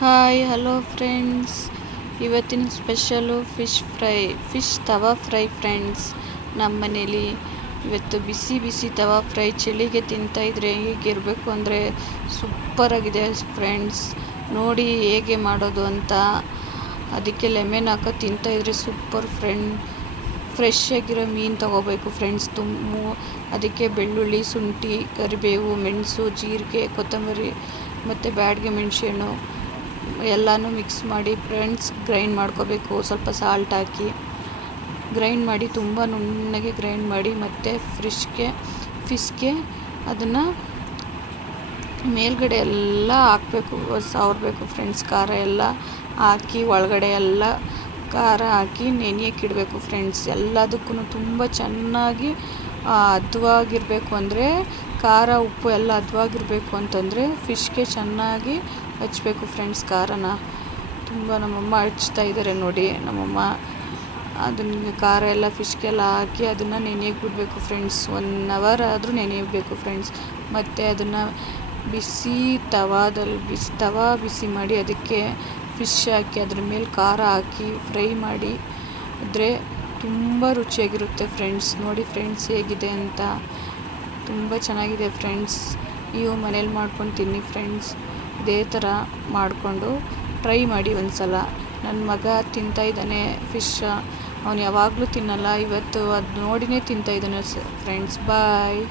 Hi hello friends, ಇವತ್ತಿನ special fish ತವಾ fry friends. ನಮ್ಮ ಮನೇಲಿ ಇವತ್ತು ಬಿಸಿ ಬಿಸಿ ತವಾ ಫ್ರೈ ಚಳಿಗೆ ತಿಂತಾಯಿದ್ರೆ ಹೇಗಿರಬೇಕು ಅಂದರೆ ಸೂಪರಾಗಿದೆ ಫ್ರೆಂಡ್ಸ್. ನೋಡಿ ಹೇಗೆ ಮಾಡೋದು ಅಂತ. ಅದಕ್ಕೆ ಲೆಮನ್ ಹಾಕೋ ತಿಂತಾಯಿದ್ರೆ ಸೂಪರ್ ಫ್ರೆಶ್ ಆಗಿರೋ ಮೀನು ತೊಗೋಬೇಕು ಫ್ರೆಂಡ್ಸ್. ಅದಕ್ಕೆ ಬೆಳ್ಳುಳ್ಳಿ, ಶುಂಠಿ, ಕರಿಬೇವು, ಮೆಣಸು, ಜೀರಿಗೆ, ಕೊತ್ತಂಬರಿ ಮತ್ತು ಬ್ಯಾಡಗೆ ಮೆಣಸೆಹಣ್ಣು ಎಲ್ಲನೂ ಮಿಕ್ಸ್ ಮಾಡಿ ಫ್ರೆಂಡ್ಸ್ ಗ್ರೈಂಡ್ ಮಾಡ್ಕೋಬೇಕು. ಸ್ವಲ್ಪ ಸಾಲ್ಟ್ ಹಾಕಿ ಗ್ರೈಂಡ್ ಮಾಡಿ, ತುಂಬ ನುಣ್ಣಗೆ ಗ್ರೈಂಡ್ ಮಾಡಿ, ಮತ್ತು ಫಿಶ್ಗೆ ಅದನ್ನು ಮೇಲ್ಗಡೆ ಎಲ್ಲ ಹಾಕಬೇಕು, ಸವರಬೇಕು ಫ್ರೆಂಡ್ಸ್. ಖಾರ ಎಲ್ಲ ಹಾಕಿ ಒಳಗಡೆ ಎಲ್ಲ ಖಾರ ಹಾಕಿ ನೆನೆಯಕ್ಕಿಡಬೇಕು ಫ್ರೆಂಡ್ಸ್. ಎಲ್ಲದಕ್ಕೂ ತುಂಬ ಚೆನ್ನಾಗಿ ಹದವಾಗಿರಬೇಕು ಅಂದರೆ ಖಾರ ಉಪ್ಪು ಎಲ್ಲ ಹದವಾಗಿರಬೇಕು ಅಂತಂದರೆ ಫಿಶ್ಗೆ ಚೆನ್ನಾಗಿ ಹಚ್ಚಬೇಕು ಫ್ರೆಂಡ್ಸ್. ಖಾರನ ತುಂಬ ನಮ್ಮಮ್ಮ ಹಚ್ತಾ ಇದ್ದಾರೆ ನೋಡಿ. ನಮ್ಮಮ್ಮ ಅದನ್ನು ಖಾರ ಎಲ್ಲ ಫಿಶ್ಗೆಲ್ಲ ಹಾಕಿ ಅದನ್ನು ನೆನೆಯಕ್ಕೆ ಬಿಡಬೇಕು ಫ್ರೆಂಡ್ಸ್. 1 hour ಆದರೂ ನೆನೆಯಬೇಕು ಫ್ರೆಂಡ್ಸ್. ಮತ್ತು ಅದನ್ನು ತವಾ ಬಿಸಿ ಮಾಡಿ ಅದಕ್ಕೆ ಫಿಶ್ ಹಾಕಿ ಅದ್ರ ಮೇಲೆ ಖಾರ ಹಾಕಿ ಫ್ರೈ ಮಾಡಿ ಆದರೆ ತುಂಬ ರುಚಿಯಾಗಿರುತ್ತೆ ಫ್ರೆಂಡ್ಸ್. ನೋಡಿ ಫ್ರೆಂಡ್ಸ್ ಹೇಗಿದೆ ಅಂತ, ತುಂಬ ಚೆನ್ನಾಗಿದೆ ಫ್ರೆಂಡ್ಸ್. ನೀವು ಮನೇಲಿ ಮಾಡ್ಕೊಂಡು ತಿನ್ನಿ ಫ್ರೆಂಡ್ಸ್. ಇದೇ ಥರ ಮಾಡಿಕೊಂಡು ಟ್ರೈ ಮಾಡಿ ಒಂದು ಸಲ. ನನ್ನ ಮಗ ತಿಂತಾಯಿದ್ದಾನೆ ಫಿಶ್. ಅವನು ಯಾವಾಗಲೂ ತಿನ್ನಲ್ಲ, ಇವತ್ತು ಅದು ನೋಡಿನೇ ತಿಂತಾಯಿದ್ದಾನೆ ಫ್ರೆಂಡ್ಸ್. ಬಾಯ್.